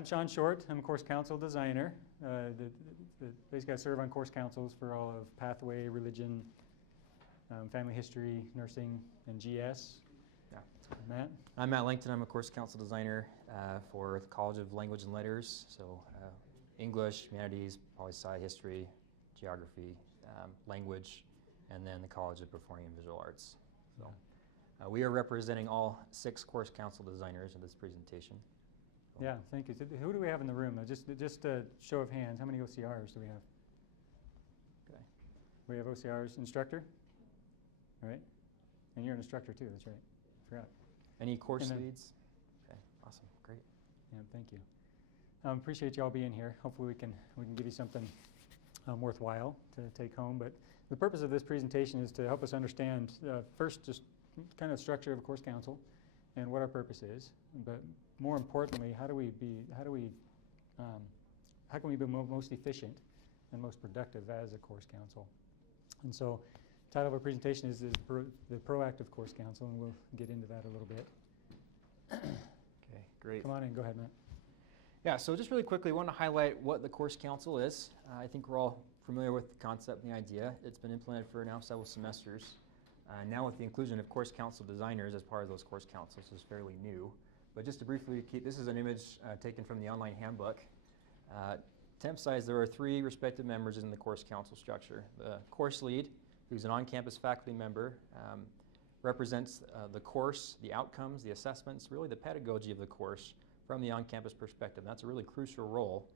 I'm Sean Short. I'm a course counsel designer. Basically, I serve on course councils for all of Pathway, Religion, Family History, Nursing, and GS. Yeah. Matt? I'm Matt Langton. I'm a course counsel designer for the College of Language and Letters. So English, Humanities, Poli-Sci, History, Geography, Language, and then the College of Performing and Visual Arts. So we are representing all 6 course counsel designers in this presentation. Yeah, thank you. So who do we have in the room? Just a show of hands. How many OCRs do we have? Okay. We have OCRs. Instructor? All right. And you're an instructor too, that's right. Forgot. Any course leads? Okay, awesome, great. Yeah, thank you. Appreciate you all being here. Hopefully we can give you something worthwhile to take home. But the purpose of this presentation is to help us understand first just kind of the structure of a course council and what our purpose is. But more importantly, how can we be most efficient and most productive as a course council? And so the title of our presentation is the Proactive Course Council, and we'll get into that a little bit. Okay, great. Come on in, go ahead, Matt. Yeah, so just really quickly, I want to highlight what the course council is. I think we're all familiar with the concept and the idea. It's been implemented for now several semesters. Now with the inclusion of course council designers as part of those course councils is fairly new. But just to briefly keep, this is an image taken from the online handbook. To emphasize, there are 3 respective members in the course council structure. The course lead, who's an on-campus faculty member, represents the course, the outcomes, the assessments, really the pedagogy of the course from the on-campus perspective. That's a really crucial role,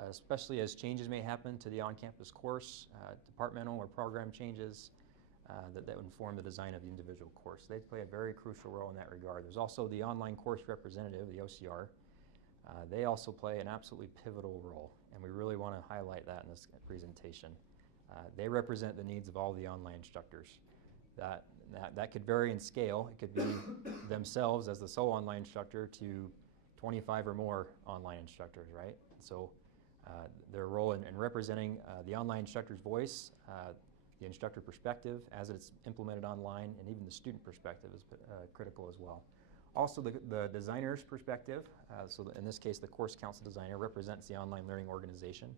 especially as changes may happen to the on-campus course, departmental or program changes that would inform the design of the individual course. They play a very crucial role in that regard. There's also the online course representative, the OCR. They also play an absolutely pivotal role, and we really want to highlight that in this presentation. They represent the needs of all the online instructors. That could vary in scale. It could be themselves as the sole online instructor to 25 or more online instructors, right? So their role in representing the online instructor's voice, the instructor perspective as it's implemented online, and even the student perspective is critical as well. Also the designer's perspective, so in this case the course council designer represents the online learning organization,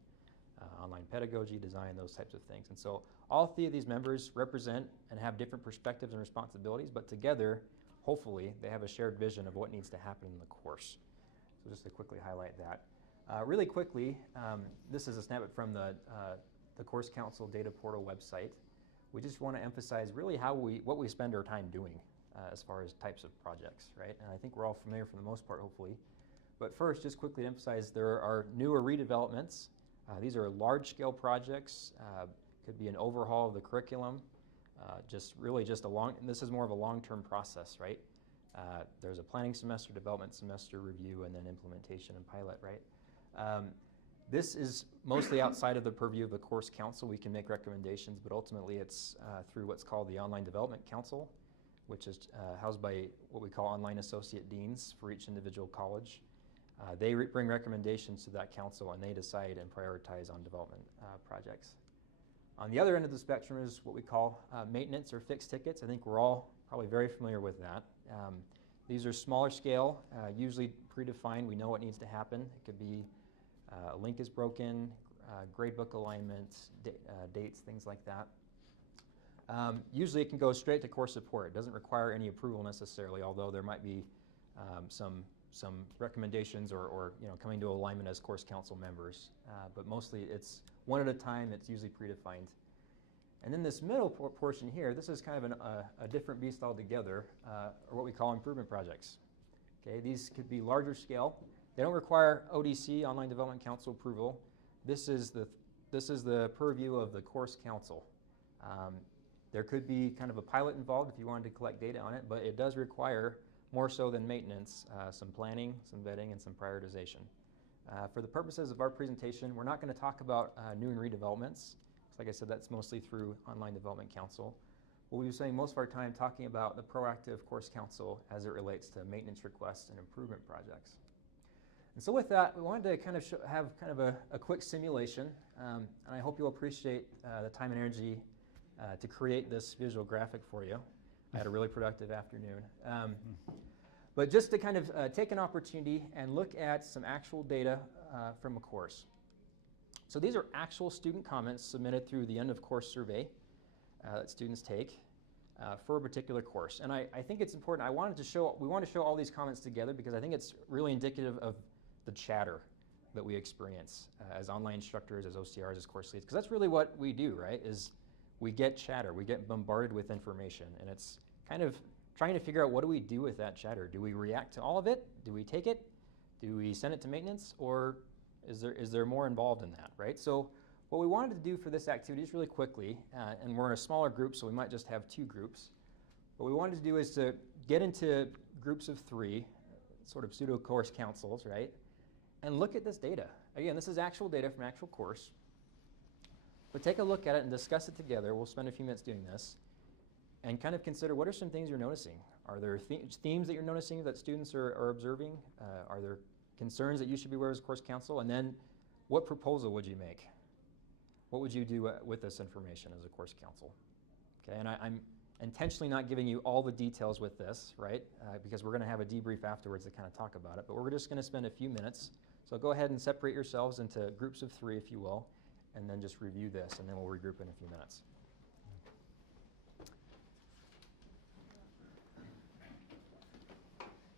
online pedagogy, design, those types of things. And so all 3 of these members represent and have different perspectives and responsibilities, but together, hopefully, they have a shared vision of what needs to happen in the course. So just to quickly highlight that. Really quickly, this is a snippet from the Course Council Data Portal website. We just want to emphasize really what we spend our time doing as far as types of projects, right? And I think we're all familiar for the most part, hopefully. But first, just quickly to emphasize, there are new or redevelopments. These are large-scale projects. Could be an overhaul of the curriculum. This is more of a long-term process, right? There's a planning semester, development semester, review, and then implementation and pilot, right? This is mostly outside of the purview of the course council. We can make recommendations, but ultimately it's through what's called the Online Development Council, which is housed by what we call online associate deans for each individual college. They bring recommendations to that council, and they decide and prioritize on development projects. On the other end of the spectrum is what we call maintenance or fixed tickets. I think we're all probably very familiar with that. These are smaller scale, usually predefined. We know what needs to happen. It could be a link is broken, gradebook alignment, dates, things like that. Usually it can go straight to course support. It doesn't require any approval necessarily, although there might be some recommendations or coming to alignment as course council members. But mostly it's one at a time. It's usually predefined. And then this middle portion here, this is kind of a different beast altogether, or what we call improvement projects. Okay, these could be larger scale. They don't require ODC, Online Development Council approval. This is the purview of the course council. There could be kind of a pilot involved if you wanted to collect data on it, but it does require, more so than maintenance, some planning, some vetting, and some prioritization. For the purposes of our presentation, we're not going to talk about new and redevelopments. Like I said, that's mostly through Online Development Council. We'll be spending most of our time talking about the proactive course council as it relates to maintenance requests and improvement projects. And so with that, we wanted to kind of have kind of a quick simulation, and I hope you'll appreciate the time and energy to create this visual graphic for you. I had a really productive afternoon. But just to kind of take an opportunity and look at some actual data from a course. So these are actual student comments submitted through the end of course survey that students take for a particular course. And I think it's important. We want to show all these comments together because I think it's really indicative of the chatter that we experience as online instructors, as OCRs, as course leads. Because that's really what we do, right? Is we get chatter. We get bombarded with information. And it's kind of trying to figure out what do we do with that chatter. Do we react to all of it? Do we take it? Do we send it to maintenance? Or is there more involved in that, right? So what we wanted to do for this activity is really quickly, and we're in a smaller group, so we might just have 2 groups. What we wanted to do is to get into groups of 3, sort of pseudo course councils, right? And look at this data. Again, this is actual data from actual course. But take a look at it and discuss it together. We'll spend a few minutes doing this. And kind of consider what are some things you're noticing. Are there themes that you're noticing that students are observing? Are there concerns that you should be aware as a course counsel? And then what proposal would you make? What would you do with this information as a course counsel? Okay, and I'm intentionally not giving you all the details with this, right? Because we're going to have a debrief afterwards to kind of talk about it. But we're just going to spend a few minutes. So go ahead and separate yourselves into groups of 3, if you will, and then just review this, and then we'll regroup in a few minutes.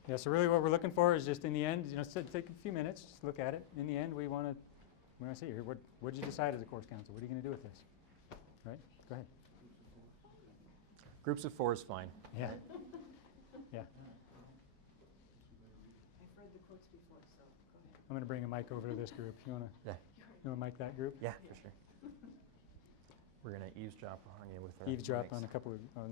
Yeah, so really what we're looking for is just in the end, take a few minutes, just look at it. In the end, we want to see here, what did you decide as a course counsel? What are you going to do with this? Right? Go ahead. Groups of 4 is fine. Yeah. Yeah. I've read the quotes before, so go ahead. I'm going to bring a mic over to this group. You want to mic that group? Yeah, for sure. We're going to eavesdrop on you with our Eavesdrop mics. on a couple of, yeah.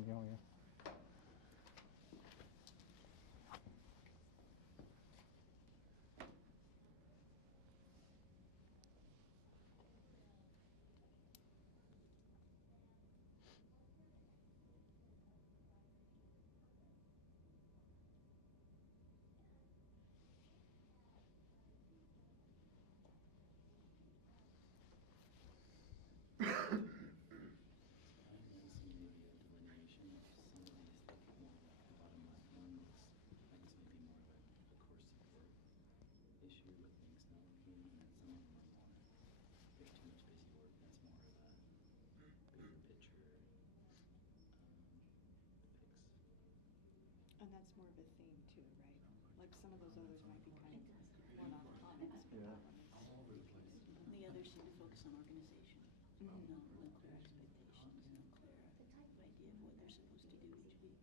And that's more of a theme too, right? Like some of those others might be kind of one-off comments, but that one is All over the place. The others seem to focus on organization. Mhm. No clear expectations, no clear idea of what they're supposed to do each week.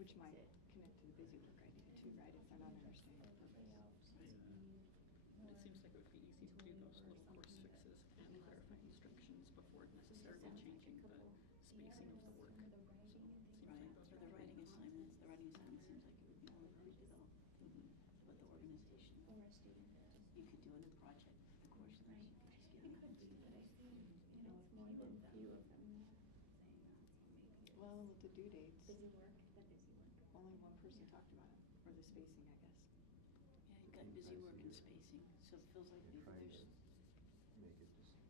which might connect to the busy work idea too, right? If they're not understanding purpose. But it seems like it would be easy to do those little course fixes and clarify instructions before necessarily changing the spacing of the work. So it seems Right, like those for are the pretty writing common. assignments, the writing assignment seems like it would be more rigid though. But the organization, you could do it in the project, the course notes, you could just give them. Well, with the due dates, only one person talked about it, or the spacing, I guess. Yeah, you've got busy work and spacing, so it feels like maybe there's, I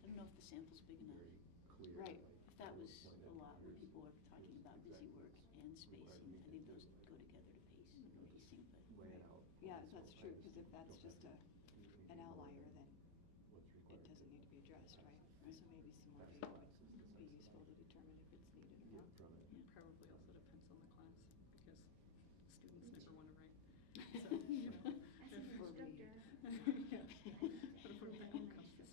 don't know if the sample's big enough. Right. If that was a lot when people were talking about busy work and spacing, I think those go together to pacing, but. Yeah, that's true, because if that's just an outlier, then it doesn't need to be addressed, right? So maybe some more data would be useful to determine if it's needed or not. It probably also depends on the class, because students never want to write. So, you know, but if the outcome is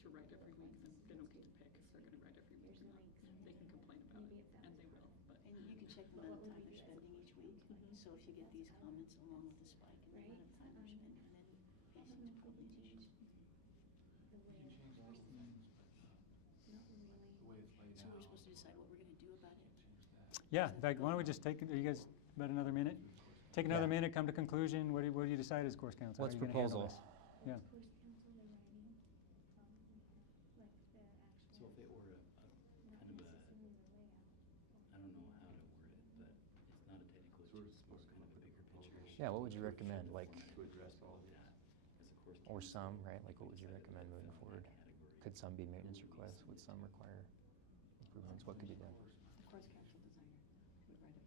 to write every week, then okay to pick if they're going to write every week or not. They can complain about it, and they will, but. And you can check the amount of time they're spending each week. So if you get these comments along with the spike in the amount of time they're spending, then pacing's probably an issue. Mm-hmm. Mm-hmm. So we're supposed to decide what we're gonna do about it? Yeah, in fact, why don't we just take, are you guys about another minute? Take another minute, come to conclusion. What do you decide as course counsel? How What's are you gonna handle proposal? this? Yeah. So if it were a kind of a, I don't know how to word it, but it's not a technical, it's just more kind of a bigger picture. Yeah, what would you recommend? Like, To address all of that as a course. or counsel, some, right? Like, what would you recommend moving forward? Could some be maintenance requests? Would some require improvements? What could be done? The course council designer would write up a project.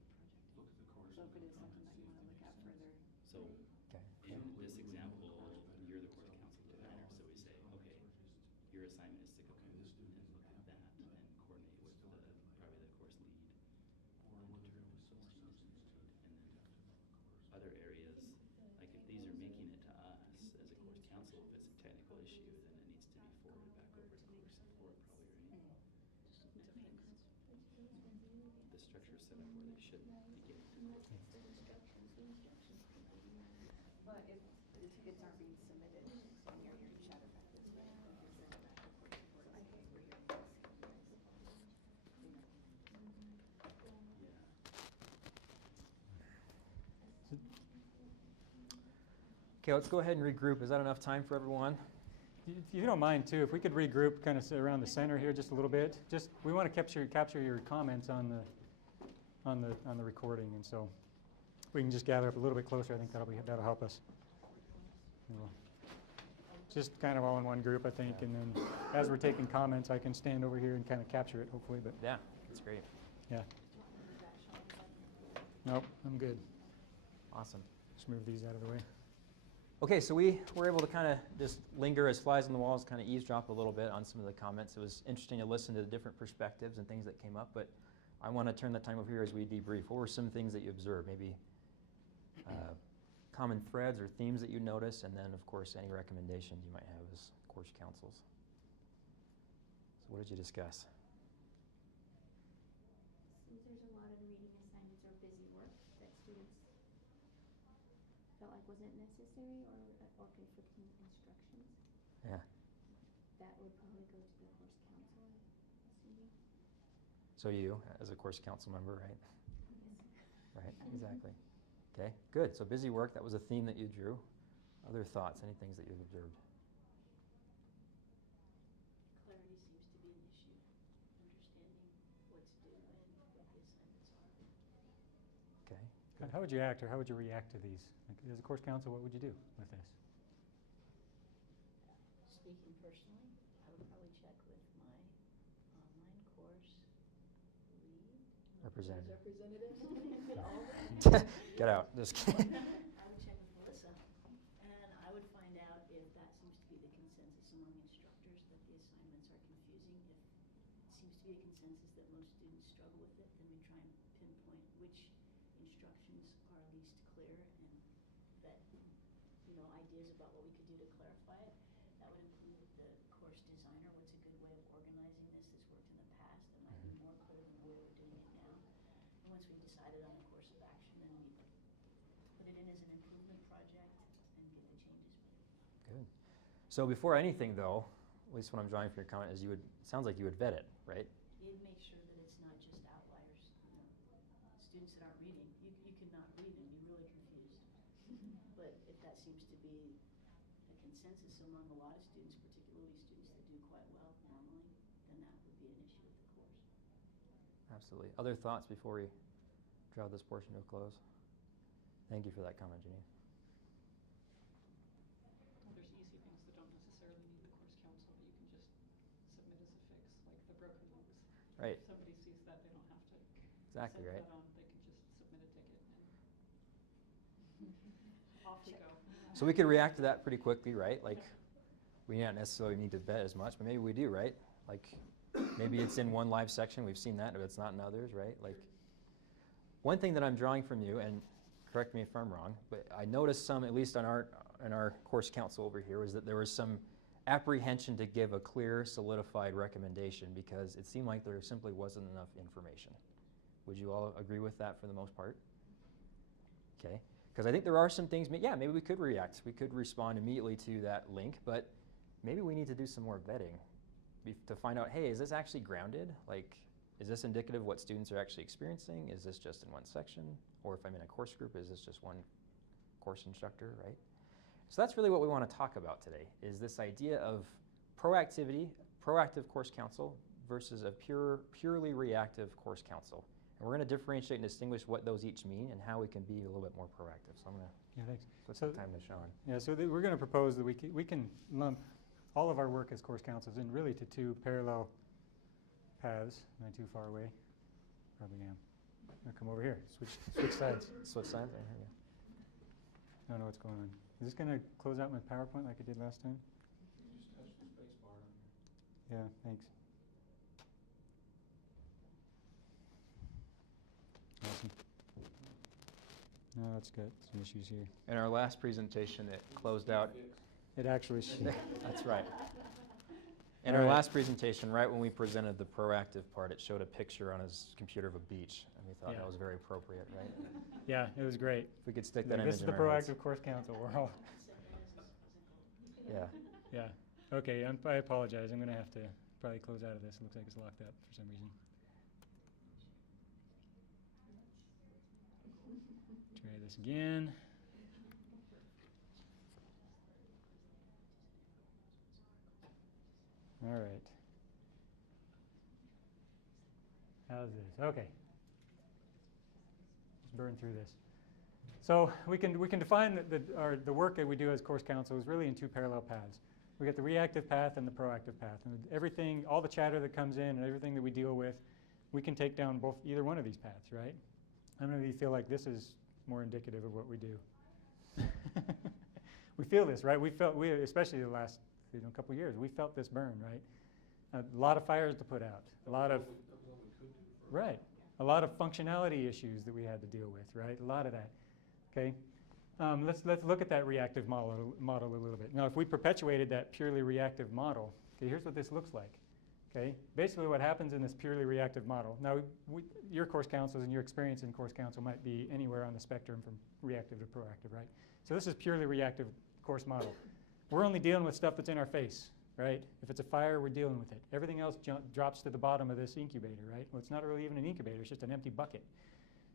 Look at the course. So if it is something that you want to So Okay. in this example, you're the course council designer, so we say, okay, your assignment is to go and look at that and coordinate with probably the course lead and determine if those changes need made. And then other areas, like if these are making it to us as a course council, if it's a technical issue, then it needs to be forwarded back over to course support probably, right? The structure is set up where they shouldn't be getting to that. But if the tickets aren't being submitted, and you're your shadow practice, right? Then you send it back to court support, like, hey, we're hearing this. Okay, let's go ahead and regroup. Is that enough time for everyone? If you don't mind too, if we could regroup kind of around the center here just a little bit. Just, we want to capture your comments on the recording, and so we can just gather up a little bit closer. I think that'll help us. And we'll just kind of all in one group, I think, and then as we're taking comments, I can stand over here and kind of capture it, hopefully. But Yeah, that's great. yeah. Nope, I'm good. Awesome. Just move these out of the way. Okay, so we were able to kind of just linger as flies on the walls, kind of eavesdrop a little bit on some of the comments. It was interesting to listen to the different perspectives and things that came up, but I want to turn the time over here as we debrief. What were some things that you observed? Maybe common threads or themes that you noticed, and then, of course, any recommendations you might have as course counsels. So what did you discuss? Since there's a lot of reading assignments or busy work that students felt like wasn't necessary or conflicting with instructions, Yeah. that would probably go to the course counsel, I'm assuming. So you, as a course council member, right? Yes. Right, exactly. Okay, good. So busy work, that was a theme that you drew. Other thoughts, any things that you've observed? Clarity seems to be an issue, understanding what's due and what the assignments are. Okay. How would you act, or how would you react to these? Like, as a course counsel, what would you do with this? Speaking personally, I would probably check with my online course lead. Representative. All of them. Get out. Just kidding. I would check with Melissa, and I would find out if that seems to be the consensus among instructors, that the assignments are confusing. If it seems to be a consensus that most students struggle with it, then we try and pinpoint which instructions are least clear and that, ideas about what we could do to clarify it. That would include the course designer. What's a good way of organizing this that's worked in the past that might be more clear than the way we're doing it now. And once we've decided on a course of action, then we put it in as an improvement project and get the changes made. Good. So before anything, though, at least what I'm drawing from your comment is sounds like you would vet it, right? You'd make sure that it's not just outliers, students that aren't reading. You could not read and be really confused. But if that seems to be a consensus among a lot of students, particularly students that do quite well normally, then that would be an issue with the course. Absolutely. Other thoughts before we draw this portion to a close? Thank you for that comment, Janine. There's easy things that don't necessarily need the course counsel that you can just submit as a fix, like the broken hose. Right. If somebody sees that, they don't have to Exactly, send right. that on. They can just submit a ticket and off we go. So we could react to that pretty quickly, right? Like, we don't necessarily need to vet as much, but maybe we do, right? Like, maybe it's in one live section, we've seen that, but it's not in others, right? Like, one thing that I'm drawing from you, and correct me if I'm wrong, but I noticed some, at least on our course council over here, was that there was some apprehension to give a clear, solidified recommendation because it seemed like there simply wasn't enough information. Would you all agree with that for the most part? Okay. Because I think there are some things, maybe we could react. We could respond immediately to that link, but maybe we need to do some more vetting to find out, hey, is this actually grounded? Like, is this indicative of what students are actually experiencing? Is this just in one section? Or if I'm in a course group, is this just one course instructor, right? So that's really what we want to talk about today, is this idea of proactive course counsel versus a purely reactive course counsel. And we're going to differentiate and distinguish what those each mean and how we can be a little bit more proactive. So I'm going to put some time to Sean. Yeah, so we're going to propose that we can lump all of our work as course counsels in really to two parallel paths. Am I too far away? Probably am. I'll come over here. Switch sides. Switch sides? I don't know what's going on. Is this going to close out my PowerPoint like it did last time? You just touch the space bar on here. Yeah, thanks. Awesome. No, that's good. Some issues here. In our last presentation, it closed out. It actually That's right. In All our right. last presentation, right when we presented the proactive part, it showed a picture on his computer of a beach, and we thought Yeah. that was very appropriate, right? Yeah, it was great. If we could stick Like, that this image is the in our heads. proactive course council. We're all. Yeah. Yeah. Okay, I apologize. I'm going to have to probably close out of this. It looks like it's locked up for some reason. Try this again. All right. How's this? Okay. Let's burn through this. So we can define the work that we do as course counsel is really in two parallel paths. We got the reactive path and the proactive path. And everything, all the chatter that comes in and everything that we deal with, we can take down either one of these paths, right? How many of you feel like this is more indicative of what we do? We feel this, right? Especially the last couple of years, we felt this burn, right? A lot of fires to put out, a lot of right, a lot of functionality issues that we had to deal with, right? A lot of that. Okay, let's look at that reactive model a little bit. Now, if we perpetuated that purely reactive model, okay, here's what this looks like. Okay, basically what happens in this purely reactive model. Now, your course counsels and your experience in course counsel might be anywhere on the spectrum from reactive to proactive, right? So this is purely reactive course model. We're only dealing with stuff that's in our face, right? If it's a fire, we're dealing with it. Everything else drops to the bottom of this incubator, right? Well, it's not really even an incubator, it's just an empty bucket,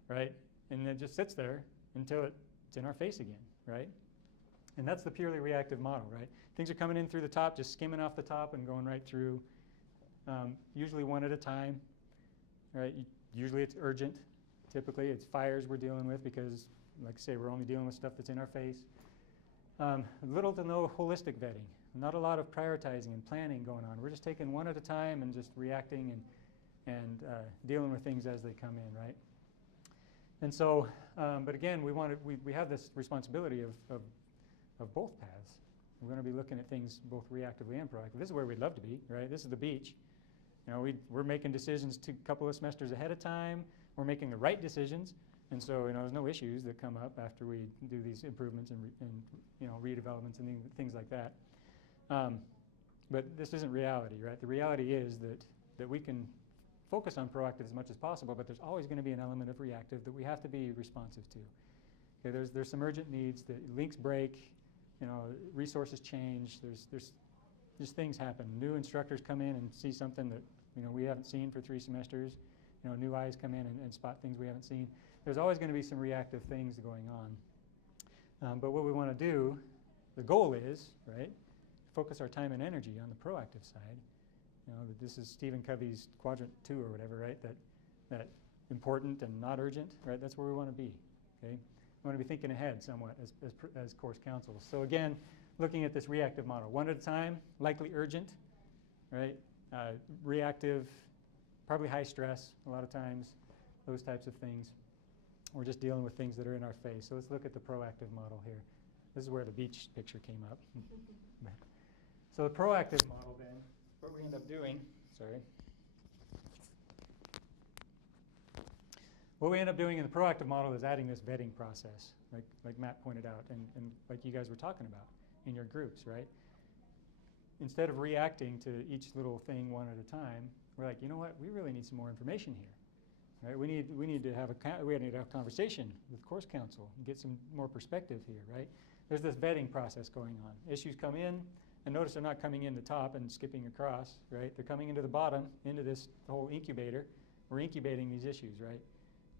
right? And it just sits there until it's in our face again, right? And that's the purely reactive model, right? Things are coming in through the top, just skimming off the top and going right through, usually one at a time, right? Usually it's urgent. Typically it's fires we're dealing with because, like I say, we're only dealing with stuff that's in our face. Little to no holistic vetting. Not a lot of prioritizing and planning going on. We're just taking one at a time and just reacting and dealing with things as they come in, right? And so, but again, we have this responsibility of both paths. We're going to be looking at things both reactively and proactively. This is where we'd love to be, right? This is the beach. You know, we're making decisions a couple of semesters ahead of time. We're making the right decisions. And so, there's no issues that come up after we do these improvements and redevelopments and things like that. But this isn't reality, right? The reality is that we can focus on proactive as much as possible, but there's always going to be an element of reactive that we have to be responsive to. Okay, there's some urgent needs. The links break, resources change. There's just things happen. New instructors come in and see something that we haven't seen for 3 semesters. New eyes come in and spot things we haven't seen. There's always going to be some reactive things going on. But what we want to do, the goal is, right, focus our time and energy on the proactive side. That this is Stephen Covey's quadrant 2 or whatever, right? That important and not urgent, right? That's where we want to be. Okay, we want to be thinking ahead somewhat as course counsels. So again, looking at this reactive model, one at a time, likely urgent, right? Reactive, probably high stress a lot of times, those types of things. We're just dealing with things that are in our face. So let's look at the proactive model here. This is where the beach picture came up. So the proactive model then, what we end up doing, what we end up doing in the proactive model is adding this vetting process, like Matt pointed out, and like you guys were talking about in your groups, right? Instead of reacting to each little thing one at a time, we're like, you know what, we really need some more information here. Right? We need to have a conversation with course counsel and get some more perspective here, right? There's this vetting process going on. Issues come in, and notice they're not coming in the top and skipping across, right? They're coming into the bottom, into this whole incubator. We're incubating these issues, right?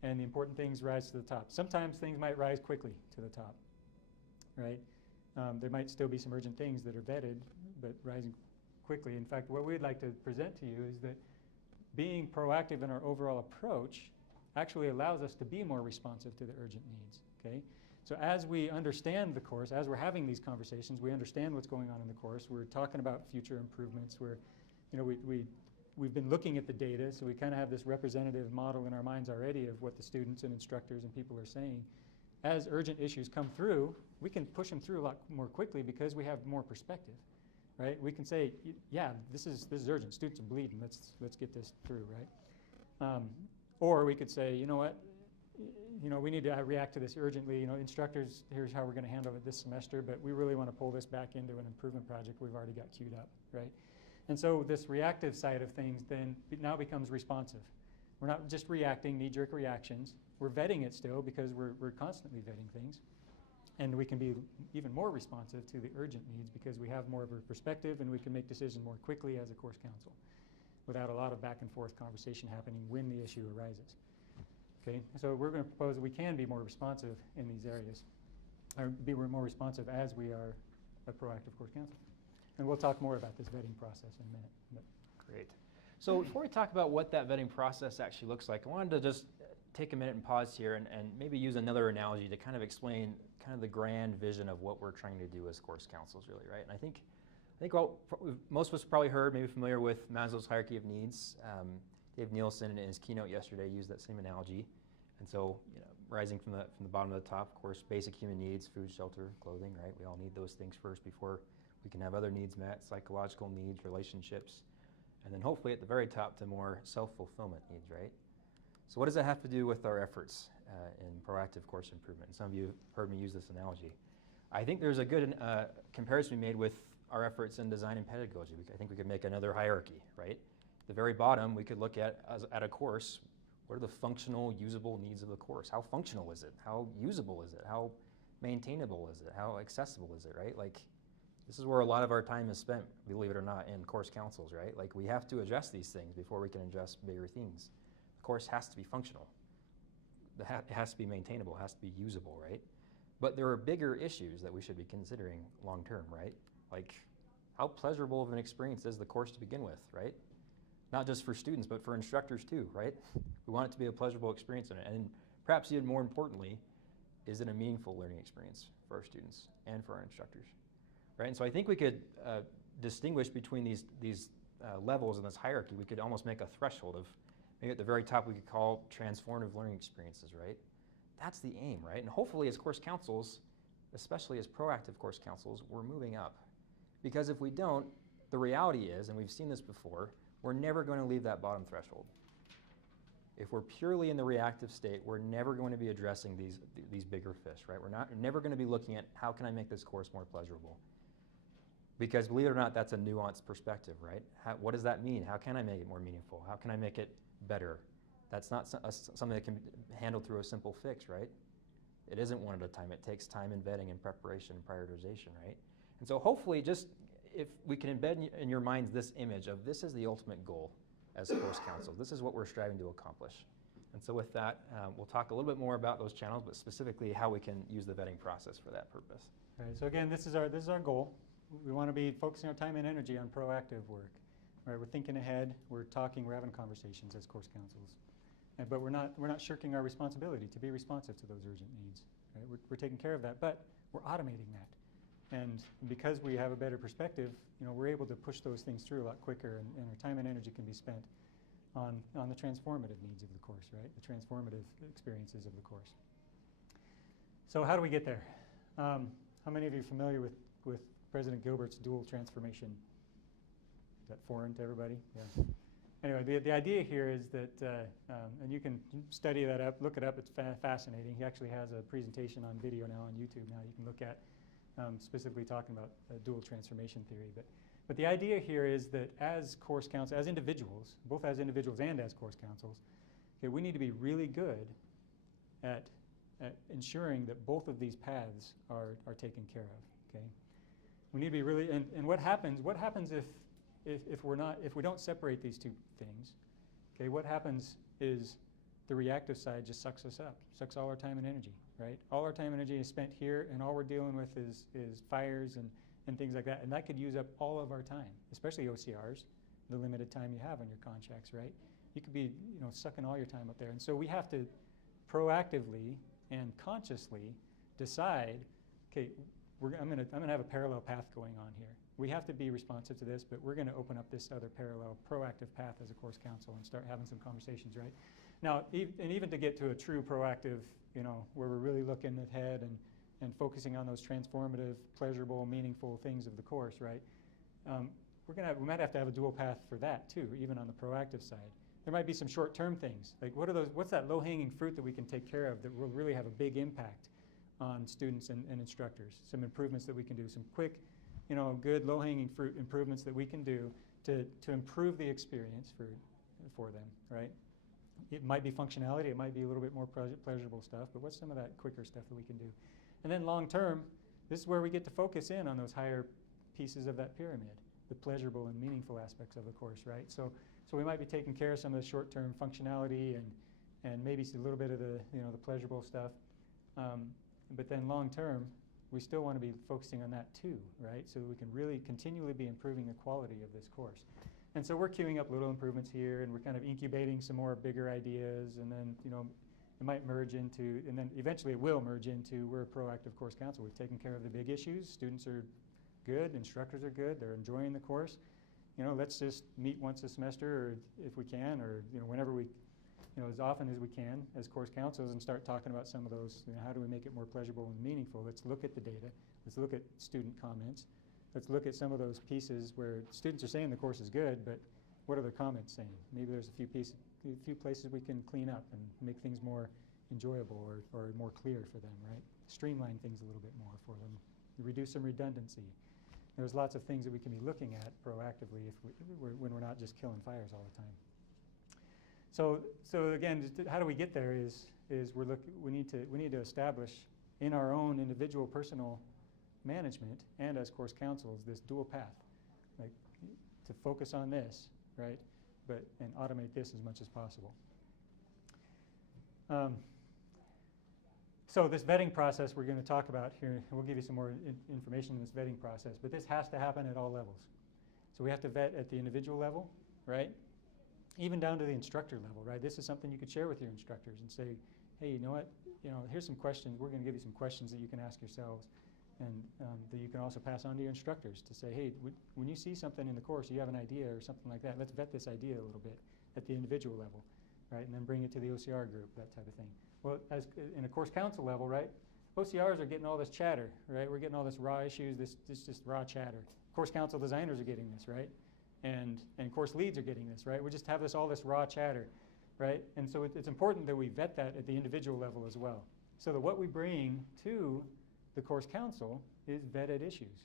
And the important things rise to the top. Sometimes things might rise quickly to the top, right? There might still be some urgent things that are vetted, but rising quickly. In fact, what we'd like to present to you is that being proactive in our overall approach actually allows us to be more responsive to the urgent needs, okay? So as we understand the course, as we're having these conversations, we understand what's going on in the course. We're talking about future improvements. We've been looking at the data, so we kind of have this representative model in our minds already of what the students and instructors and people are saying. as urgent issues come through, we can push them through a lot more quickly because we have more perspective, right? We can say, yeah, this is urgent. Students are bleeding. Let's get this through, right? Or we could say, you know what? We need to react to this urgently. Instructors, here's how we're going to handle it this semester, but we really want to pull this back into an improvement project we've already got queued up, right? And so this reactive side of things then now becomes responsive. We're not just reacting, knee-jerk reactions. We're vetting it still because we're constantly vetting things. And we can be even more responsive to the urgent needs because we have more of a perspective and we can make decisions more quickly as a course council without a lot of back and forth conversation happening when the issue arises. Okay, so we're going to propose that we can be more responsive in these areas, or be more responsive as we are a proactive course council. And we'll talk more about this vetting process in a minute. But Great. So before we talk about what that vetting process actually looks like, I wanted to just take a minute and pause here and maybe use another analogy to kind of explain kind of the grand vision of what we're trying to do as course councils, really, right? And I think most of us probably heard, maybe familiar with Maslow's Hierarchy of Needs. Dave Nielsen in his keynote yesterday used that same analogy. And so, rising from the bottom to the top, of course, basic human needs, food, shelter, clothing, right? We all need those things first before we can have other needs met, psychological needs, relationships, and then hopefully at the very top to more self-fulfillment needs, right? So what does that have to do with our efforts in proactive course improvement? And some of you have heard me use this analogy. I think there's a good comparison we made with our efforts in design and pedagogy. I think we could make another hierarchy, right? At the very bottom, we could look at a course, what are the functional, usable needs of the course? How functional is it? How usable is it? How maintainable is it? How accessible is it, right? Like, this is where a lot of our time is spent, believe it or not, in course councils, right? Like, we have to address these things before we can address bigger themes. The course has to be functional. It has to be maintainable, it has to be usable, right? But there are bigger issues that we should be considering long term, right? Like, how pleasurable of an experience is the course to begin with, right? Not just for students, but for instructors too, right? We want it to be a pleasurable experience in it. And perhaps even more importantly, is it a meaningful learning experience for our students and for our instructors, right? And so I think we could distinguish between these levels in this hierarchy. We could almost make a threshold of, maybe at the very top we could call transformative learning experiences, right? That's the aim, right? And hopefully as course councils, especially as proactive course councils, we're moving up. Because if we don't, the reality is, and we've seen this before, we're never going to leave that bottom threshold. If we're purely in the reactive state, we're never going to be addressing these bigger fish, right? We're never going to be looking at how can I make this course more pleasurable? Because believe it or not, that's a nuanced perspective, right? What does that mean? How can I make it more meaningful? How can I make it better? That's not something that can be handled through a simple fix, right? It isn't one at a time. It takes time and vetting and preparation and prioritization, right? And so hopefully just if we can embed in your minds this image of this is the ultimate goal as course council. This is what we're striving to accomplish. And so with that, we'll talk a little bit more about those channels, but specifically how we can use the vetting process for that purpose. All right, so again, this is our goal. We want to be focusing our time and energy on proactive work. Right, we're thinking ahead, we're talking, we're having conversations as course councils. But we're not shirking our responsibility to be responsive to those urgent needs. Right? We're taking care of that, but we're automating that. And because we have a better perspective, we're able to push those things through a lot quicker, and our time and energy can be spent on the transformative needs of the course, right? The transformative experiences of the course. So how do we get there? How many of you are familiar with President Gilbert's dual transformation? Is that foreign to everybody? Yeah. Anyway, the idea here is that, and you can study that up, look it up, it's fascinating. He actually has a presentation on video now on YouTube now you can look at, specifically talking about dual transformation theory. But the idea here is that as course councils, as individuals, both as individuals and as course councils, okay, we need to be really good at ensuring that both of these paths are taken care of, okay? We need to be really, and what happens if we don't separate these two things, okay, what happens is the reactive side just sucks us up, sucks all our time and energy, right? All our time and energy is spent here, and all we're dealing with is fires and things like that, and that could use up all of our time, especially OCRs, the limited time you have on your contracts, right? You could be, sucking all your time up there, and so we have to proactively and consciously decide, okay, I'm gonna have a parallel path going on here. we have to be responsive to this, but we're going to open up this other parallel proactive path as a course council and start having some conversations, right? Now, and even to get to a true proactive, where we're really looking ahead and focusing on those transformative, pleasurable, meaningful things of the course, right? We might have to have a dual path for that too, even on the proactive side. There might be some short-term things, like what's that low-hanging fruit that we can take care of that will really have a big impact on students and instructors? Some improvements that we can do, some quick, good low-hanging fruit improvements that we can do to improve the experience for them, right? It might be functionality, it might be a little bit more pleasurable stuff, but what's some of that quicker stuff that we can do? And then long-term, this is where we get to focus in on those higher pieces of that pyramid, the pleasurable and meaningful aspects of the course, right? So we might be taking care of some of the short-term functionality and maybe a little bit of the the pleasurable stuff, but then long-term, we still want to be focusing on that too, right? So that we can really continually be improving the quality of this course. And so we're queuing up little improvements here, and we're kind of incubating some more bigger ideas, and then it might merge into, and then eventually it will merge into, we're a proactive course council. We've taken care of the big issues. Students are good, instructors are good, they're enjoying the course. Let's just meet once a semester, or if we can, or whenever we, as often as we can as course councils, and start talking about some of those. How do we make it more pleasurable and meaningful? Let's look at the data. Let's look at student comments. Let's look at some of those pieces where students are saying the course is good, but what are their comments saying? Maybe there's a few places we can clean up and make things more enjoyable or more clear for them, right? Streamline things a little bit more for them. Reduce some redundancy. There's lots of things that we can be looking at proactively when we're not just killing fires all the time. So again, how do we get there is we need to establish in our own individual personal management and as course councils this dual path, like to focus on this, right? And automate this as much as possible. So this vetting process we're going to talk about here, and we'll give you some more information in this vetting process, but this has to happen at all levels. So we have to vet at the individual level, right? Even down to the instructor level, right? This is something you could share with your instructors and say, hey, you know what? Here's some questions. We're going to give you some questions that you can ask yourselves, and that you can also pass on to your instructors to say, hey, when you see something in the course, you have an idea or something like that, let's vet this idea a little bit at the individual level, right? And then bring it to the OCR group, that type of thing. Well, as in a course council level, right? OCRs are getting all this chatter, right? We're getting all this raw issues, this just raw chatter. Course council designers are getting this, right? And course leads are getting this, right? We just have all this raw chatter, right? And so it's important that we vet that at the individual level as well, so that what we bring to the course council is vetted issues,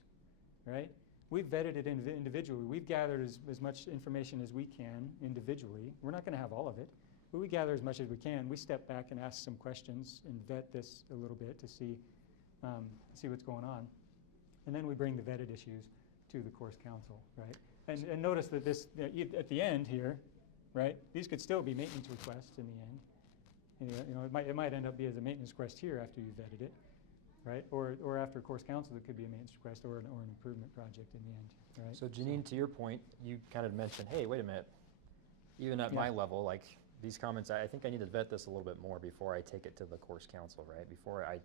right? We've vetted it individually. We've gathered as much information as we can individually. We're not going to have all of it, but we gather as much as we can. We step back and ask some questions and vet this a little bit to see what's going on. And then we bring the vetted issues to the course council, right? And notice that this, at the end here, right, these could still be maintenance requests in the end. It might end up being as a maintenance request here after you vetted it, right? Or after course council, it could be a maintenance request or an improvement project in the end, right? So Janine, to your point, you kind of mentioned, hey, wait a minute. Even at my level, like these comments, I think I need to vet this a little bit more before I take it to the course council, right? Before I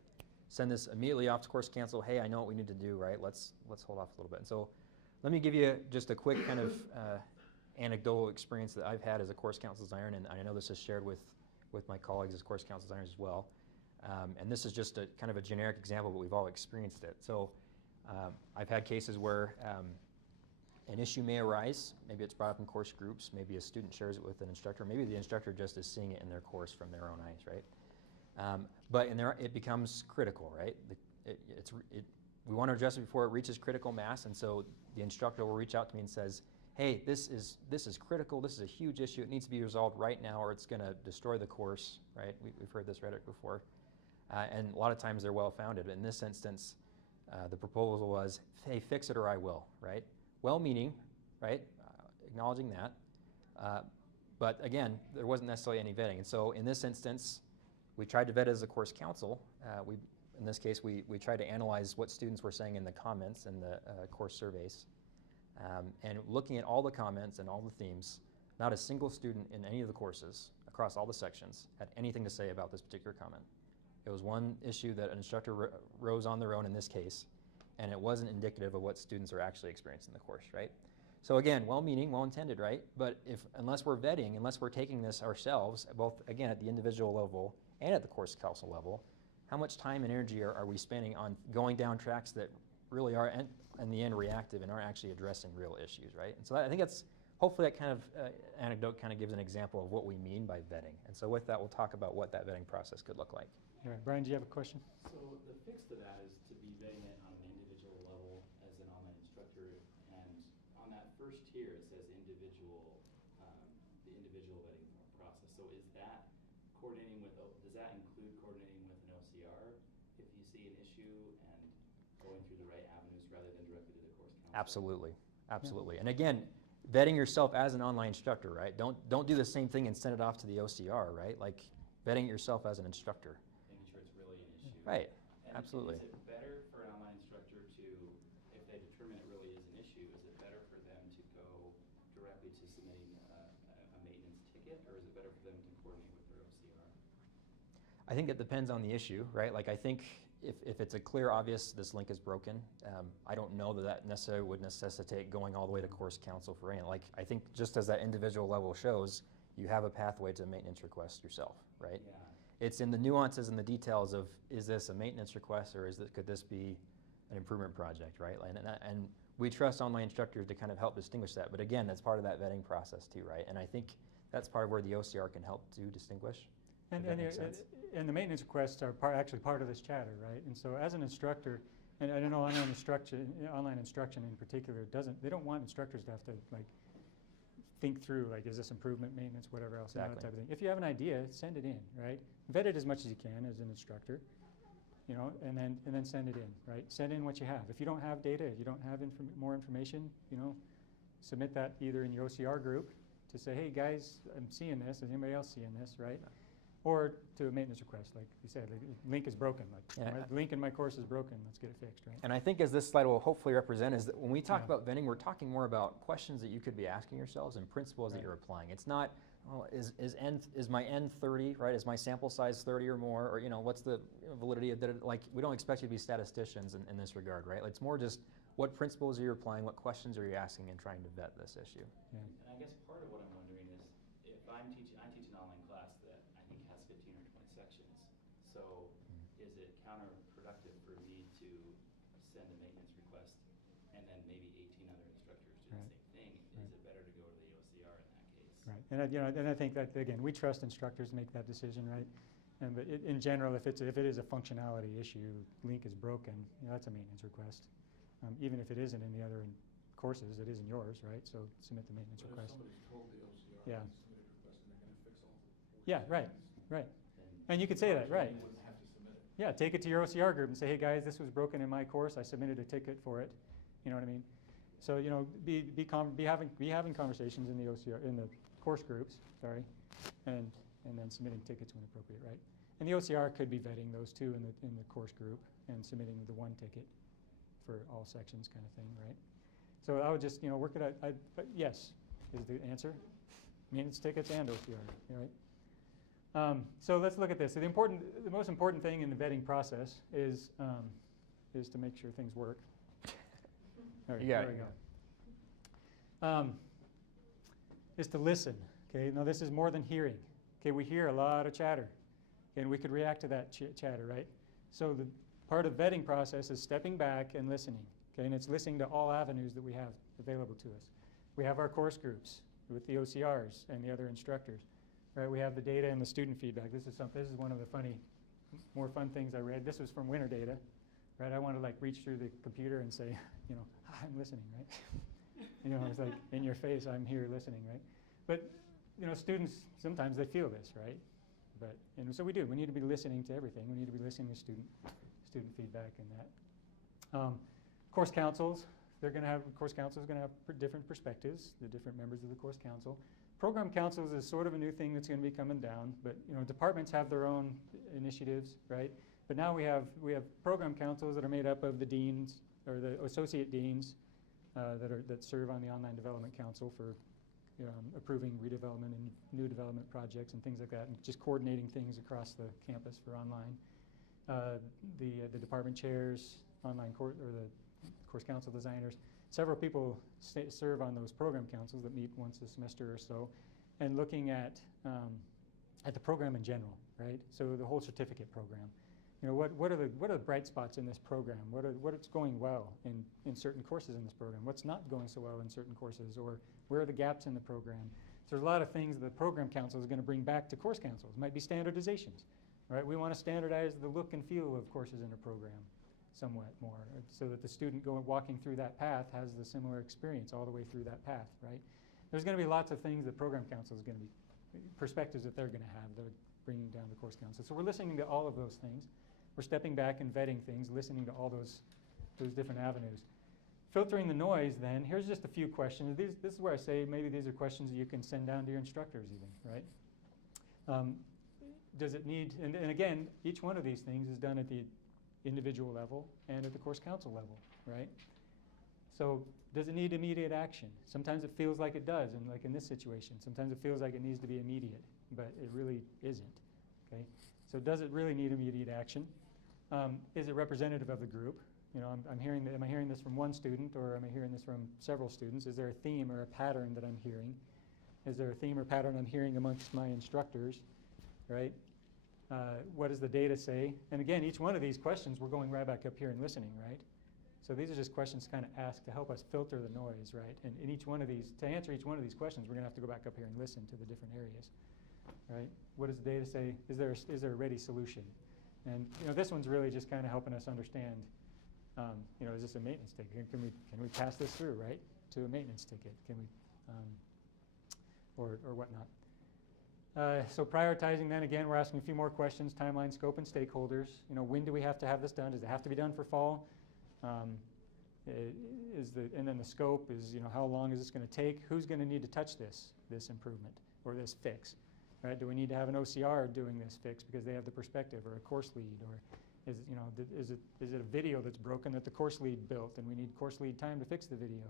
send this immediately off to course council, hey, I know what we need to do, right? Let's hold off a little bit. And so let me give you just a quick kind of anecdotal experience that I've had as a course council designer, and I know this is shared with my colleagues as course council designers as well. And this is just a kind of a generic example, but we've all experienced it. So I've had cases where an issue may arise. Maybe it's brought up in course groups. Maybe a student shares it with an instructor. Maybe the instructor just is seeing it in their course from their own eyes, right? But it becomes critical, right? We want to address it before it reaches critical mass, and so the instructor will reach out to me and says, hey, this is critical, this is a huge issue, it needs to be resolved right now or it's going to destroy the course, right? We've heard this rhetoric before. And a lot of times they're well-founded. In this instance, the proposal was, hey, fix it or I will, right? Well-meaning, right? Acknowledging that. But again, there wasn't necessarily any vetting. And so in this instance, we tried to vet as a course council. In this case, we tried to analyze what students were saying in the comments and the course surveys. And looking at all the comments and all the themes, not a single student in any of the courses across all the sections had anything to say about this particular comment. It was one issue that an instructor rose on their own in this case, and it wasn't indicative of what students are actually experiencing in the course, right? So again, well-meaning, well-intended, right? But unless we're vetting, unless we're taking this ourselves, both, again, at the individual level and at the course council level, how much time and energy are we spending on going down tracks that really are, in the end, reactive and aren't actually addressing real issues, right? And so I think that's, hopefully that kind of anecdote kind of gives an example of what we mean by vetting. And so with that, we'll talk about what that vetting process could look like. All right, Brian, do you have a question? So the fix to that is to be vetting it on an individual level as an online instructor, and on that first tier it says individual, the individual vetting process. So is that coordinating with, does that include coordinating with an OCR if you see an issue and going through the right avenues rather than directly to the course counsel? Absolutely, absolutely. And again, vetting yourself as an online instructor, right? Don't do the same thing and send it off to the OCR, right? Like vetting yourself as an instructor. Making sure it's really an issue. Right, And absolutely. Is it better for an online instructor to, if they determine it really is an issue, is it better for them to go directly to submitting a maintenance ticket, or is it better for them to coordinate with their OCR? I think it depends on the issue, right? Like I think if it's a clear, obvious, this link is broken, I don't know that necessarily would necessitate going all the way to course counsel for any. Like I think just as that individual level shows, you have a pathway to a maintenance request yourself, right? Yeah. It's in the nuances and the details of, is this a maintenance request or could this be an improvement project, right? And we trust online instructors to kind of help distinguish that. But again, that's part of that vetting process too, right? And I think that's part of where the OCR can help to distinguish. And the maintenance requests are actually part of this chatter, right? And so as an instructor, and I don't know online instruction in particular, they don't want instructors to have to like think through, like, is this improvement, maintenance, whatever else, that type of thing. If you have an idea, send it in, right? Vet it as much as you can as an instructor, you know, and then send it in, right? Send in what you have. If you don't have data, if you don't have more information, you know, submit that either in your OCR group to say, hey guys, I'm seeing this. Is anybody else seeing this, right? Or to a maintenance request, like you said, like, link is broken. Like, my link in my course is broken. Let's get it fixed, right? And I think as this slide will hopefully represent is that when we talk about vetting, we're talking more about questions that you could be asking yourselves and principles that you're applying. It's not, oh, is my N 30, right? Is my sample size 30 or more? Or, you know, what's the validity of that? Like, we don't expect you to be statisticians in this regard, right? It's more just what principles are you applying, what questions are you asking and trying to vet this issue. Yeah. And I guess part of what I'm wondering is, if I teach an online class that I think has 15 or 20 sections, so is it counterproductive for me to send a maintenance request and then maybe 18 other instructors do the same thing? Is it better to go to the OCR in that case? Right, and I think that, again, we trust instructors to make that decision, right? But in general, if it is a functionality issue, link is broken, you know, that's a maintenance request. Even if it isn't in the other courses, it is in yours, right? So submit the maintenance request. But if somebody's told the OCR Yeah. to submit a request and they're going to fix all the Yeah, right. And you could say that, right? They wouldn't have to submit it. Yeah, take it to your OCR group and say, hey guys, this was broken in my course. I submitted a ticket for it. You know what I mean? So, you know, be having conversations in the OCR, in the course groups, sorry, and then submitting tickets when appropriate, right? And the OCR could be vetting those too in the course group and submitting the one ticket for all sections, kind of thing, right? So I would just, you know, work it out. But yes, is the answer. Maintenance tickets and OCR, right? So let's look at this. So the most important thing in the vetting process is to make sure things work. There we go. Is to listen. Okay. Now this is more than hearing. Okay. We hear a lot of chatter, and we could react to that chatter, right? So the part of vetting process is stepping back and listening. Okay. And it's listening to all avenues that we have available to us. We have our course groups with the OCRs and the other instructors. Right, we have the data and the student feedback. This is one of the more fun things I read. This was from Winter Data, right? I want to like reach through the computer and say, you know, I'm listening, right? You know, it's like in your face, I'm here listening, right? But you know, students sometimes they feel this, right? And so we do. We need to be listening to everything. We need to be listening to student feedback and that. Course councils. Course councils going to have different perspectives. The different members of the course council. Program councils is sort of a new thing that's going to be coming down, but you know, departments have their own initiatives, right? But now we have program councils that are made up of the deans or the associate deans that serve on the Online Development Council for approving redevelopment and new development projects and things like that, and just coordinating things across the campus for online. The department chairs, online court or the course council designers. Several people serve on those program councils that meet once a semester or so, and looking at the program in general, right? So the whole certificate program. You know, what are the bright spots in this program? What's going well in certain courses in this program? What's not going so well in certain courses? Or where are the gaps in the program? So there's a lot of things the program council is going to bring back to course councils. It might be standardizations, right? We want to standardize the look and feel of courses in a program somewhat more, so that the student walking through that path has the similar experience all the way through that path, right? There's going to be lots of things that program council is going to be, perspectives that they're going to have that are bringing down the course council. So we're listening to all of those things. We're stepping back and vetting things, listening to all those different avenues. Filtering the noise, then, here's just a few questions. This is where I say maybe these are questions that you can send down to your instructors even, right? Does it need, and again, each one of these things is done at the individual level and at the course council level, right? So does it need immediate action? Sometimes it feels like it does, and like in this situation. Sometimes it feels like it needs to be immediate, but it really isn't, okay? So does it really need immediate action? Is it representative of the group? You know, am I hearing this from one student, or am I hearing this from several students? Is there a theme or a pattern that I'm hearing? Is there a theme or pattern I'm hearing amongst my instructors, right? What does the data say? And again, each one of these questions, we're going right back up here and listening, right? So these are just questions to kind of ask to help us filter the noise, right? And in each one of these, to answer each one of these questions, we're going to have to go back up here and listen to the different areas, right? What does the data say? Is there a ready solution? And you know, this one's really just kind of helping us understand. You know, is this a maintenance ticket? Can we pass this through, right, to a maintenance ticket? Can we, or whatnot? So prioritizing, then again, we're asking a few more questions: timeline, scope, and stakeholders. You know, when do we have to have this done? Does it have to be done for fall? And then the scope is, you know, how long is this going to take? Who's going to need to touch this improvement or this fix? Right? Do we need to have an OCR doing this fix because they have the perspective, or a course lead, or is it, you know, is it a video that's broken that the course lead built and we need course lead time to fix the video?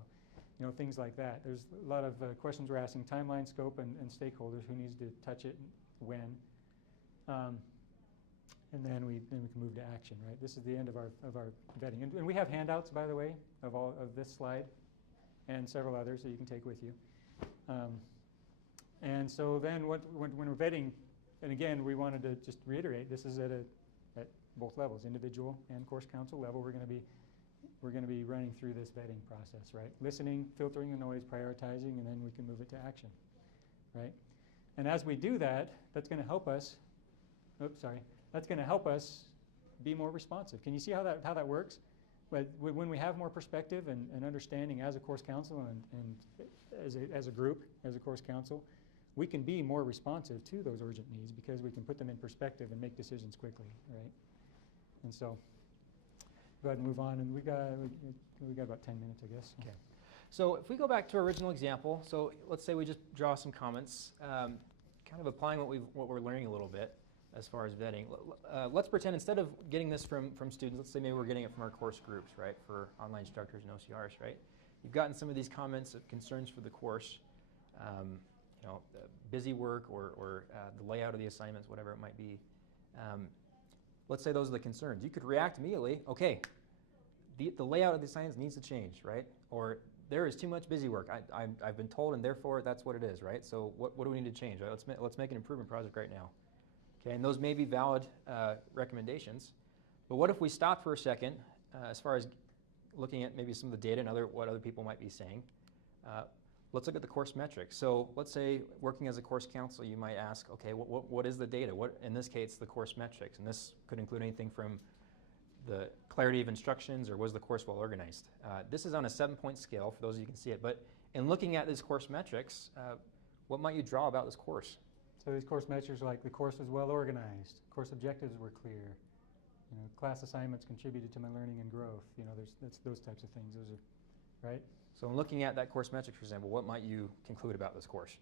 You know, things like that. There's a lot of questions we're asking: timeline, scope, and stakeholders. Who needs to touch it, when? And then we can move to action. Right. This is the end of our vetting, and we have handouts, by the way, of all of this slide, and several others that you can take with you. And so then, when we're vetting, and again, we wanted to just reiterate: this is at both levels, individual and course council level. We're going to be running through this vetting process, right? Listening, filtering the noise, prioritizing, and then we can move it to action, right? And as we do that, that's going to help us. That's going to help us be more responsive. Can you see how that works? But when we have more perspective and understanding as a course council and as a group, as a course council, we can be more responsive to those urgent needs because we can put them in perspective and make decisions quickly, right? And so, go ahead and move on. And we got about 10 minutes, I guess. Okay. So if we go back to our original example, so let's say we just draw some comments, kind of applying what we're learning a little bit as far as vetting. Let's pretend instead of getting this from students, let's say maybe we're getting it from our course groups, right, for online instructors and OCRs, right? You've gotten some of these comments of concerns for the course, you know, busy work or the layout of the assignments, whatever it might be. Let's say those are the concerns. You could react immediately. Okay, the layout of the assignments needs to change, right? Or there is too much busy work. I've been told, and therefore that's what it is, right? So what do we need to change? Right? Let's make an improvement project right now. Okay, and those may be valid recommendations. But what if we stop for a second, as far as looking at maybe some of the data and what other people might be saying? Let's look at the course metrics. So let's say working as a course counsel, you might ask, okay, what is the data? What, in this case, the course metrics? And this could include anything from the clarity of instructions or was the course well organized. This is on a 7-point scale for those of you who can see it. But in looking at these course metrics, what might you draw about this course? So these course metrics are like the course was well organized, course objectives were clear, you know, class assignments contributed to my learning and growth. You know, that's those types of things. Those are, right? So in looking at that course metric, for example, what might you conclude about this course?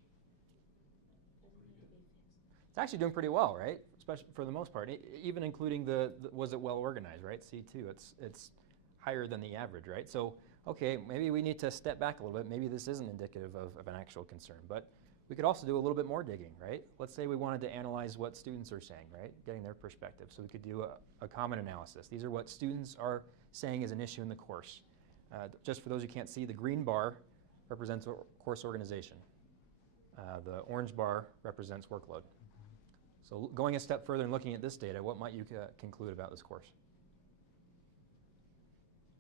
It's actually doing pretty well, right? Especially for the most part, even including the was it well organized, right? C2, it's higher than the average, right? So, okay, maybe we need to step back a little bit. Maybe this isn't indicative of an actual concern, but we could also do a little bit more digging, right? Let's say we wanted to analyze what students are saying, right? Getting their perspective. So we could do a common analysis. These are what students are saying is an issue in the course. Just for those who can't see, the green bar represents course organization. The orange bar represents workload. So going a step further and looking at this data, what might you conclude about this course?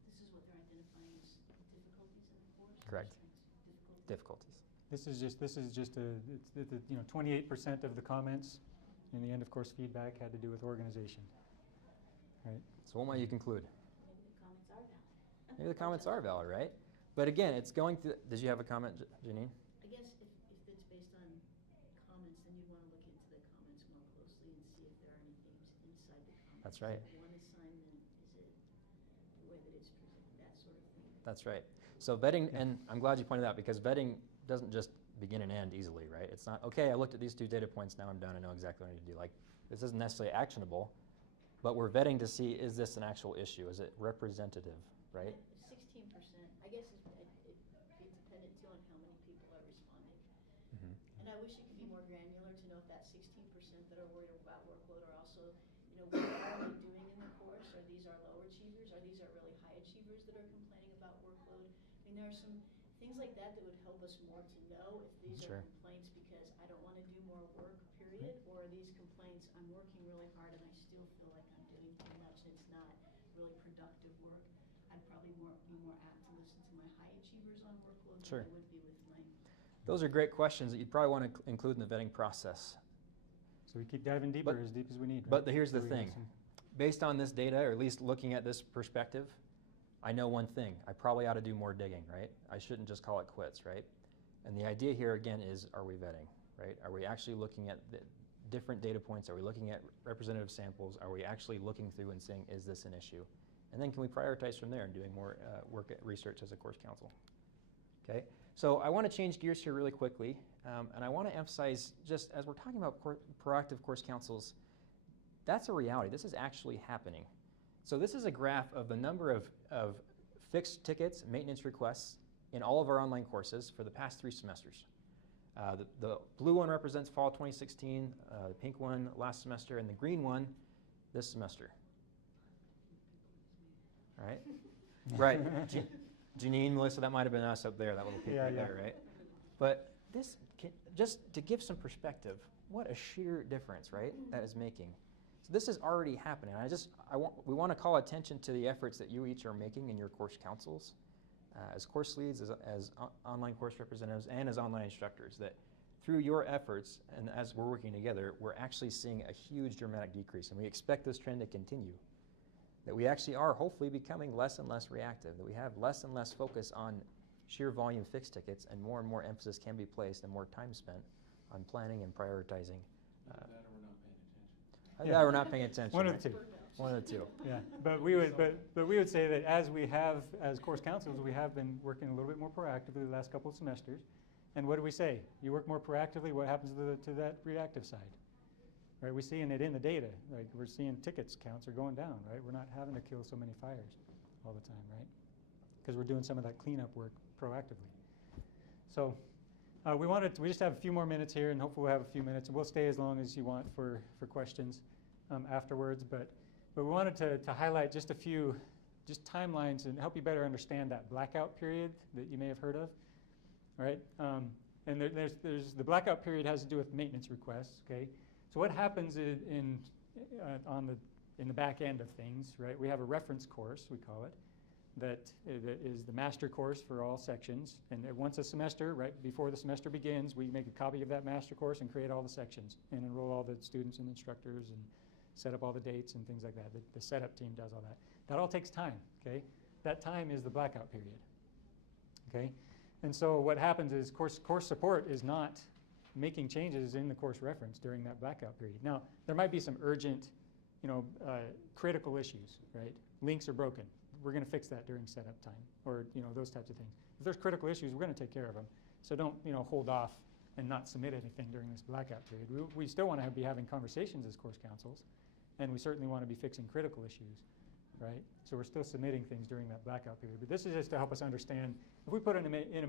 This is what they're identifying as difficulties in the course? Correct. Difficulties. Difficulties. This is just a, it's 28% of the comments in the end of course feedback had to do with organization. Right? So what might you conclude? Maybe the comments are valid. Maybe the comments are valid, right? But again, it's going through, did you have a comment, Janine? I guess if it's based on comments, then you want to look into the comments more closely and see if there are any themes inside the comments. That's right. Is it one assignment? Is it the way that it's presented? That sort of thing. That's right. So vetting, and I'm glad you pointed out, because vetting doesn't just begin and end easily, right? It's not, okay, I looked at these 2 data points, now I'm done, I know exactly what I need to do. Like, this isn't necessarily actionable, but we're vetting to see, is this an actual issue? Is it representative, right? 16%, I guess it'd be dependent too on how many people are responding. Mm-hmm. And I wish it could be more granular to know if that 16% that are worried about workload are also, what are they doing in the course? Are these our low achievers? Are these our really high achievers that are complaining about workload? I mean, there are some things like that that would help us more to know if these Sure. are complaints because I don't want to do more work, period, or are these complaints, I'm working really hard and I still feel like I'm doing too much and it's not really productive work. I'd probably be more apt to listen to my high achievers on workload Sure. than I would be with my. Those are great questions that you'd probably want to include in the vetting process. So we keep diving deeper, But- as deep as we need. But right? here's the So we have thing. some- Based on this data, or at least looking at this perspective, I know one thing. I probably ought to do more digging, right? I shouldn't just call it quits, right? And the idea here, again, is are we vetting, right? Are we actually looking at the different data points? Are we looking at representative samples? Are we actually looking through and saying, is this an issue? And then can we prioritize from there and doing more work at research as a course council? Okay, so I want to change gears here really quickly, and I want to emphasize, just as we're talking about proactive course councils, that's a reality. This is actually happening. So this is a graph of the number of fixed tickets, maintenance requests in all of our online courses for the past 3 semesters. The blue one represents fall 2016, the pink one last semester, and the green one this semester. All right? Right. Janine, Melissa, that might have been us up there, that little peak right there, right? But this, just to give some perspective, what a sheer difference, right, that is making. So this is already happening. We want to call attention to the efforts that you each are making in your course councils, as course leads, as online course representatives, and as online instructors, that through your efforts, and as we're working together, we're actually seeing a huge dramatic decrease, and we expect this trend to continue. That we actually are hopefully becoming less and less reactive, that we have less and less focus on sheer volume fixed tickets, and more emphasis can be placed and more time spent on planning and prioritizing. Either that or we're not paying attention. That we're not paying attention. One of right? the two. One of the two. Yeah, but we would say that as course councils, we have been working a little bit more proactively the last couple of semesters. And what do we say? You work more proactively, what happens to that reactive side? Right, we're seeing it in the data. Like we're seeing tickets counts are going down, right? We're not having to kill so many fires all the time, right? Because we're doing some of that cleanup work proactively. So we just have a few more minutes here, and hopefully we'll have a few minutes, and we'll stay as long as you want for questions afterwards. But we wanted to highlight just a few timelines and help you better understand that blackout period that you may have heard of, right? And there's the blackout period has to do with maintenance requests, okay? So what happens in the back end of things, right? We have a reference course, we call it, that is the master course for all sections. And once a semester, right before the semester begins, we make a copy of that master course and create all the sections and enroll all the students and instructors and set up all the dates and things like that. The setup team does all that. That all takes time, okay? That time is the blackout period, okay? And so what happens is course support is not making changes in the course reference during that blackout period. Now, there might be some urgent, critical issues, right? Links are broken. We're going to fix that during setup time, or those types of things. If there's critical issues, we're going to take care of them. So don't hold off and not submit anything during this blackout period. We still want to be having conversations as course councils, and we certainly want to be fixing critical issues, right? So we're still submitting things during that blackout period. But this is just to help us understand, if we put in a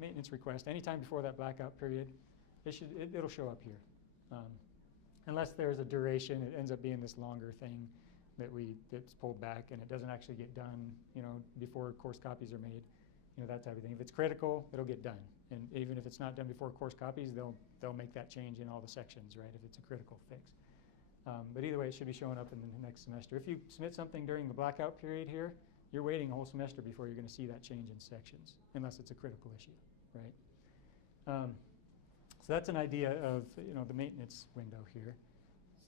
maintenance request anytime before that blackout period, it'll show up here. Unless there's a duration, it ends up being this longer thing that's pulled back and it doesn't actually get done, before course copies are made, that type of thing. If it's critical, it'll get done. And even if it's not done before course copies, they'll make that change in all the sections, right, if it's a critical fix. But either way, it should be showing up in the next semester. If you submit something during the blackout period here, you're waiting a whole semester before you're going to see that change in sections, unless it's a critical issue, right? So that's an idea of the maintenance window here.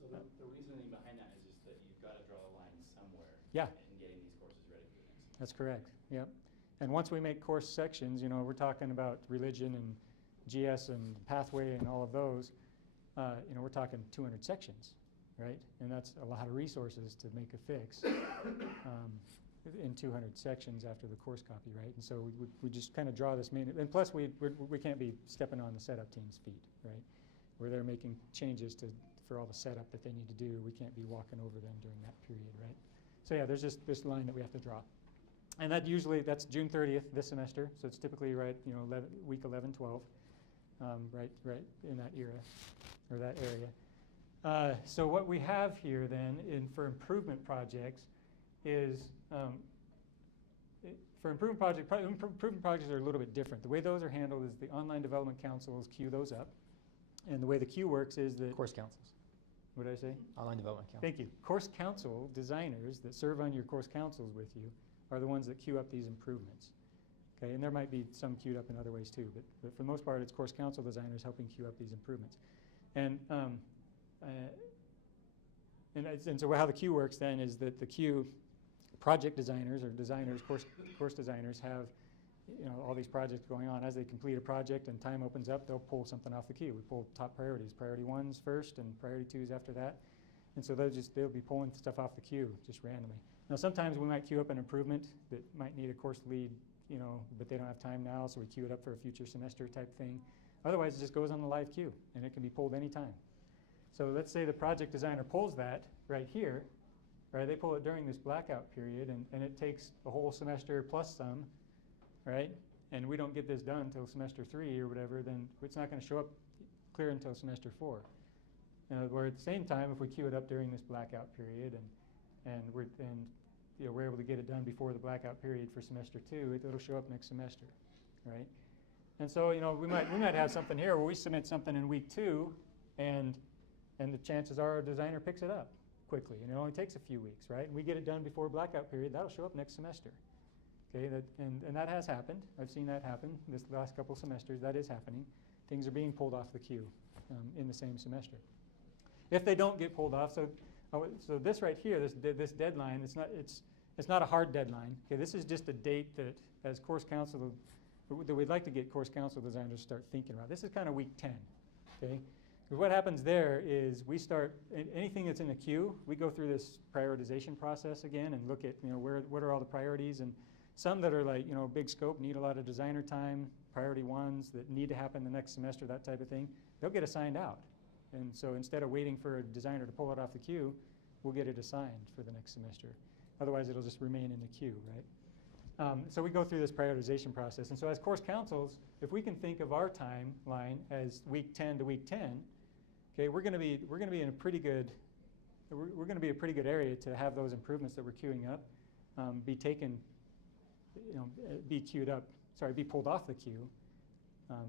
So the reasoning behind that is just that you've got to draw a line somewhere Yeah. in getting these courses ready for the next semester. That's correct. Yep. And once we make course sections, we're talking about religion and GS and pathway and all of those. We're talking 200 sections, right? And that's a lot of resources to make a fix in 200 sections after the course copy, right? And so we just kind of draw this main. And plus, we can't be stepping on the setup team's feet, right? Where they're making changes for all the setup that they need to do. We can't be walking over them during that period, right? So yeah, there's just this line that we have to draw. And that's June 30th this semester, so it's typically right, week 11, 12, right in that era, or that area. So what we have here then for improvement projects is, improvement projects are a little bit different. The way those are handled is the online development councils queue those up, and the way the queue works is that Course councils. What did I say? Online development council. Thank you. Course council designers that serve on your course councils with you are the ones that queue up these improvements. Okay, and there might be some queued up in other ways too, but for the most part, it's course council designers helping queue up these improvements. And so how the queue works then is that the queue project designers or designers, course designers have all these projects going on. As they complete a project and time opens up, they'll pull something off the queue. We pull top priorities, priority 1s first and priority 2s after that. And so they'll be pulling stuff off the queue just randomly. Now sometimes we might queue up an improvement that might need a course lead, but they don't have time now, so we queue it up for a future semester type thing. Otherwise, it just goes on the live queue, and it can be pulled anytime. So let's say the project designer pulls that right here, right? They pull it during this blackout period, and it takes a whole semester plus some, right? And we don't get this done until semester 3 or whatever, then it's not going to show up clear until semester 4. Where at the same time, if we queue it up during this blackout period and we're able to get it done before the blackout period for semester 2, it'll show up next semester, right? And so we might have something here where we submit something in week 2, and the chances are our designer picks it up quickly, and it only takes a few weeks, right? And we get it done before blackout period, that'll show up next semester. Okay, and that has happened. I've seen that happen this last couple semesters. That is happening. Things are being pulled off the queue in the same semester. If they don't get pulled off, so this right here, this deadline, it's not a hard deadline. Okay, this is just a date that as course council that we'd like to get course council designers to start thinking about. This is kind of week 10. Okay, what happens there is we start anything that's in the queue. We go through this prioritization process again and look at what are all the priorities, and some that are like big scope, need a lot of designer time, priority 1s that need to happen the next semester, that type of thing. They'll get assigned out. And so instead of waiting for a designer to pull it off the queue, we'll get it assigned for the next semester. Otherwise, it'll just remain in the queue, right? So we go through this prioritization process. And so as course councils, if we can think of our timeline as week 10 to week 10, okay, we're going to be in a pretty good area to have those improvements that we're queuing up be taken, be pulled off the queue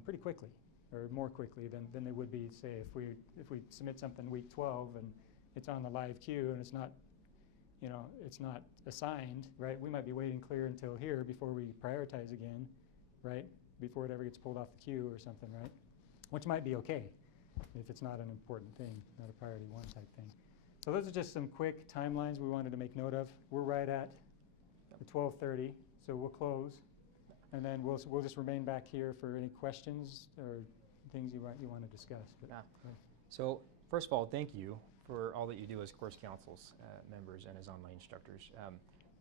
pretty quickly, or more quickly than they would be, say, if we submit something week 12 and it's on the live queue and it's not assigned, right? We might be waiting clear until here before we prioritize again, right? Before it ever gets pulled off the queue or something, right? Which might be okay if it's not an important thing, not a priority 1 type thing. So those are just some quick timelines we wanted to make note of. We're right at the 12:30, so we'll close, and then we'll just remain back here for any questions or things you want to discuss. But, yeah. So first of all, thank you for all that you do as course councils members and as online instructors.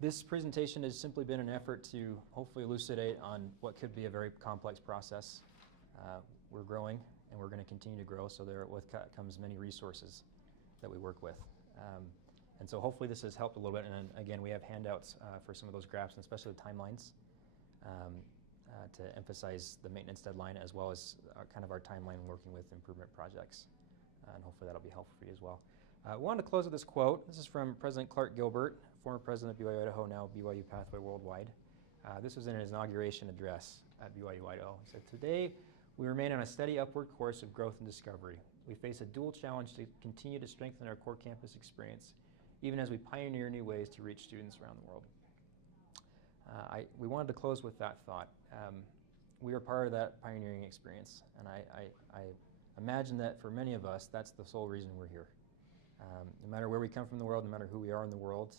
This presentation has simply been an effort to hopefully elucidate on what could be a very complex process. We're growing, and we're going to continue to grow, so there comes many resources that we work with. And so hopefully this has helped a little bit, and again, we have handouts for some of those graphs, and especially the timelines, to emphasize the maintenance deadline as well as kind of our timeline working with improvement projects. And hopefully that'll be helpful for you as well. I wanted to close with this quote. This is from President Clark Gilbert, former president of BYU-Idaho, now BYU Pathway Worldwide. This was in his inauguration address at BYU-Idaho. He said, "Today, we remain on a steady upward course of growth and discovery. We face a dual challenge to continue to strengthen our core campus experience, even as we pioneer new ways to reach students around the world." We wanted to close with that thought. We are part of that pioneering experience, and I imagine that for many of us, that's the sole reason we're here. No matter where we come from in the world, no matter who we are in the world,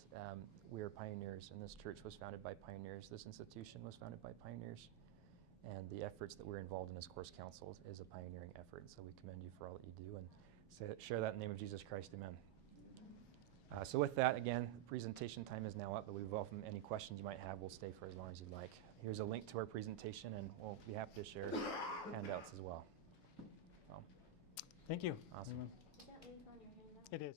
we are pioneers, and this church was founded by pioneers. This institution was founded by pioneers, and the efforts that we're involved in as course council is a pioneering effort, so we commend you for all that you do, and share that in the name of Jesus Christ, amen. So with that, again, presentation time is now up, but we welcome any questions you might have. We'll stay for as long as you'd like. Here's a link to our presentation, and we'll be happy to share handouts as well. So, Thank you. awesome. everyone. Is that link on your handout? It is.